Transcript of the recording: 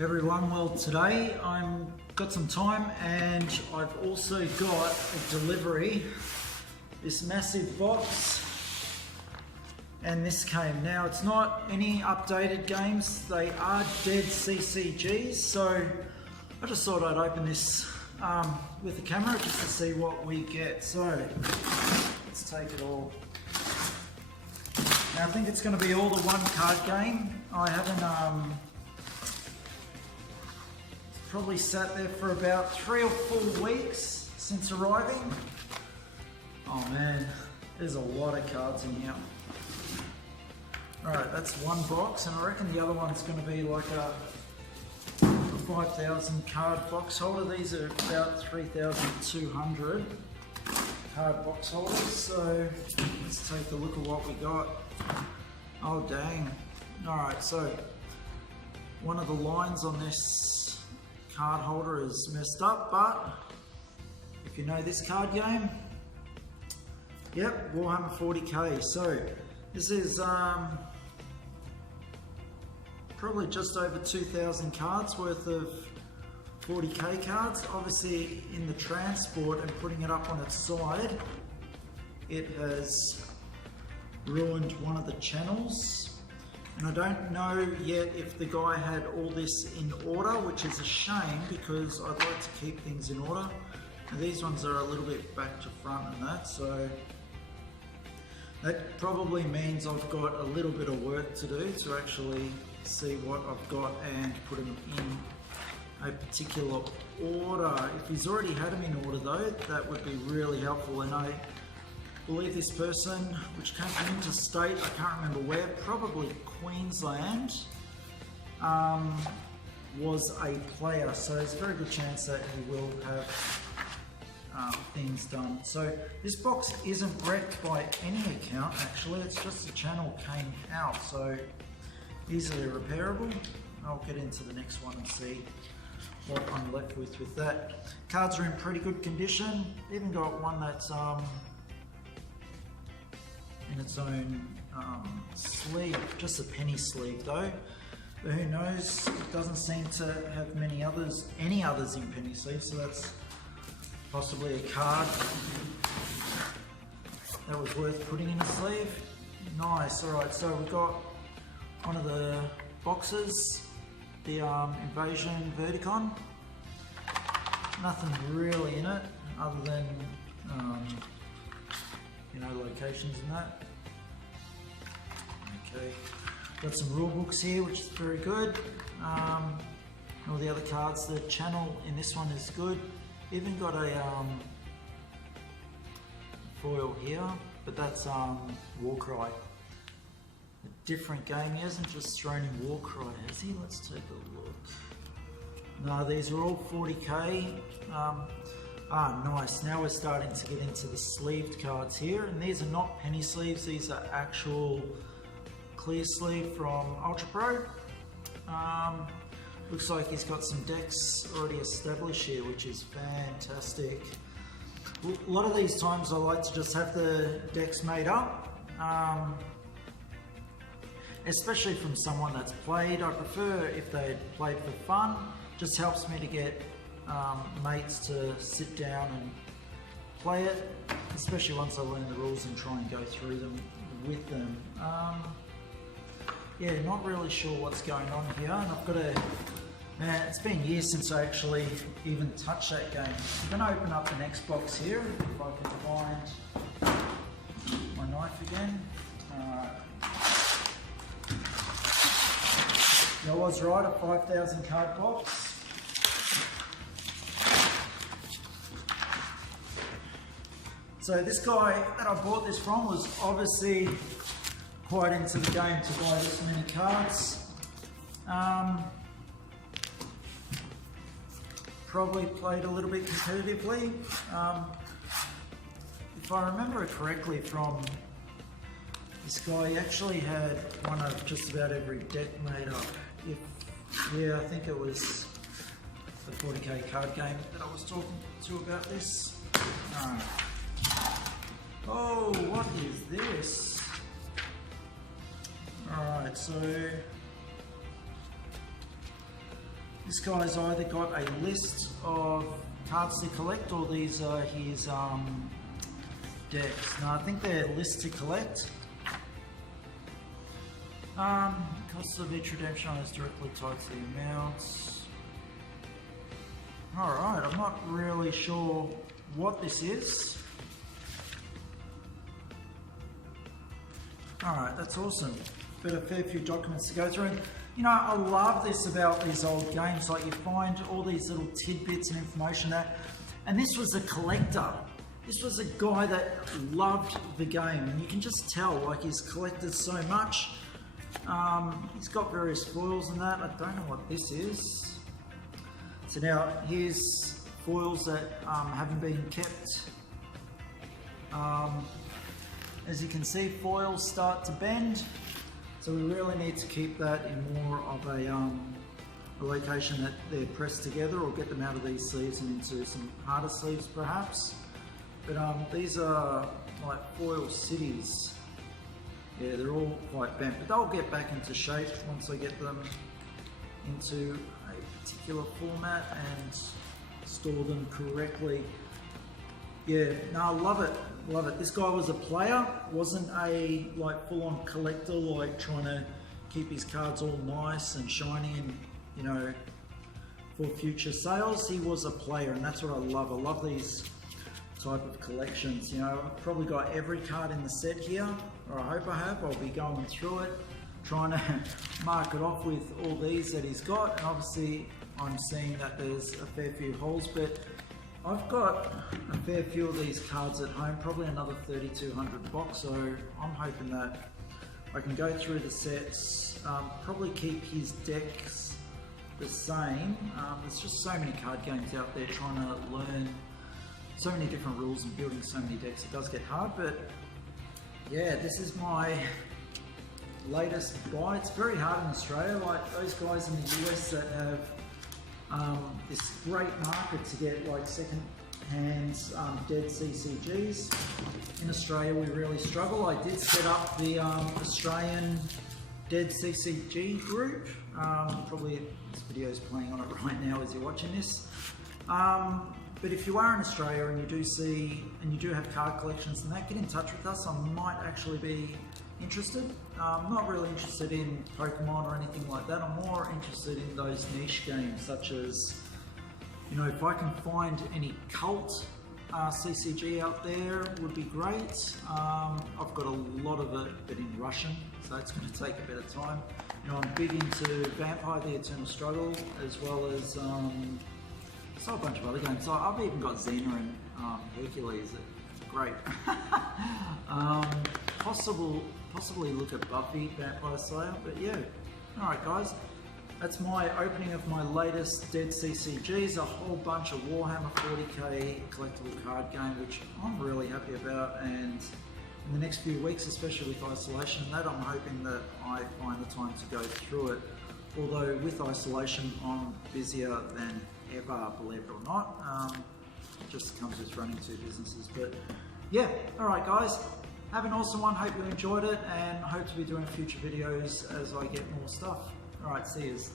Everyone, well today I'm got some time and I've also got a delivery, this massive box, and this came. Now it's not any updated games, they are dead CCGs, so I just thought I'd open this with the camera just to see what we get. So let's take it all. Now I think it's going to be all the one card game. I haven't probably sat there for about 3 or 4 weeks since arriving. Oh man, there's a lot of cards in here. Alright, that's one box, and I reckon the other one's going to be like a 5,000 card box holder. These are about 3,200 card box holders, so let's take a look at what we got. Oh dang. Alright, so one of the lines on this card holder is messed up, but if you know this card game, yep, Warhammer 40k. So this is probably just over 2,000 cards worth of 40k cards. Obviously in the transport and putting it up on its side, it has ruined one of the channels. And I don't know yet if the guy had all this in order, which is a shame because I'd like to keep things in order. Now these ones are a little bit back to front and that, so that probably means I've got a little bit of work to do to actually see what I've got and put them in a particular order. If he's already had them in order though, that would be really helpful. And I believe this person, which came from interstate, I can't remember where, probably Queensland, was a player, so there's a very good chance that he will have things done. So this box isn't wrecked by any account actually, it's just the channel came out, so easily repairable. I'll get into the next one and see what I'm left with that. Cards are in pretty good condition, even got one that's in its own sleeve, just a penny sleeve though, but who knows, it doesn't seem to have any others in penny sleeves, so that's possibly a card that was worth putting in a sleeve. Nice. Alright, so we've got one of the boxes, the Invasion Verticon. Nothing really in it other than you know, locations and that. Okay, got some rule books here, which is very good. All the other cards, the channel in this one is good. Even got a foil here, but that's Warcry. A different game. He hasn't just thrown in Warcry, has he? Let's take a look. No, these are all 40k. Nice. Now we're starting to get into the sleeved cards here, and these are not penny sleeves, these are actual clear sleeve from Ultra Pro. Looks like he's got some decks already established here, which is fantastic. A lot of these times I like to just have the decks made up, especially from someone that's played. I prefer if they played for fun, just helps me to get mates to sit down and play it, especially once I learn the rules and try and go through them with them. Yeah, not really sure what's going on here, and I've got to, man, it's been years since I actually even touched that game. I'm going to open up the next box here, if I can find my knife again. I was right, a 5,000 card box. So this guy that I bought this from was obviously quite into the game to buy this many cards. Probably played a little bit competitively. If I remember it correctly from this guy, he actually had one of just about every deck made up. Yeah, I think it was the 40k card game that I was talking to about this. Oh, what is this? Alright, so This guy's either got a list of cards to collect, or these are his decks. Now I think they're lists to collect. Cost of each redemption is directly tied to the amounts. Alright, I'm not really sure what this is. Alright, that's awesome. But a fair few documents to go through. And, you know, I love this about these old games. Like, you find all these little tidbits and information that... And this was a collector. This was a guy that loved the game. And you can just tell, like, he's collected so much. He's got various foils and that. I don't know what this is. So now, here's foils that haven't been kept. As you can see, foils start to bend. So we really need to keep that in more of a location that they're pressed together, or get them out of these sleeves and into some harder sleeves perhaps. But these are like foil cities. Yeah, they're all quite bent, but they'll get back into shape once I get them into a particular format and store them correctly. Yeah, no, I love it, love it. This guy was a player, wasn't a like full-on collector, like trying to keep his cards all nice and shiny and, you know, for future sales. He was a player, and that's what I love. I love these type of collections. You know, I've probably got every card in the set here, or I hope I have. I'll be going through it, trying to mark it off with all these that he's got, and obviously I'm seeing that there's a fair few holes, but I've got a fair few of these cards at home, probably another 3,200 box, so I'm hoping that I can go through the sets, probably keep his decks the same. There's just so many card games out there, trying to learn so many different rules and building so many decks. It does get hard, but yeah, this is my latest buy. It's very hard in Australia, like those guys in the US that have this great market to get like second-hand dead CCGs. In Australia, we really struggle. I did set up the Australian dead CCG group. Probably this video is playing on it right now as you're watching this. But if you are in Australia and you do see, and you do have card collections and that, get in touch with us. I might actually be interested. I'm not really interested in Pokemon or anything like that. I'm more interested in those niche games, such as, you know, if I can find any cult CCG out there, would be great. I've got a lot of it, but in Russian, so it's going to take a bit of time. You know, I'm big into Vampire: The Eternal Struggle, as well as a whole bunch of other games. So I've even got Xena and Hercules. It's great. Possibly look at Buffy, Vampire Slayer, but yeah. Alright guys, that's my opening of my latest dead CCGs, a whole bunch of Warhammer 40k collectible card game, which I'm really happy about, and in the next few weeks, especially with isolation and that, I'm hoping that I find the time to go through it. Although with isolation, I'm busier than ever, believe it or not. It just comes with running two businesses, but yeah. Alright guys, have an awesome one, hope you enjoyed it, and hope to be doing future videos as I get more stuff. Alright, see yous.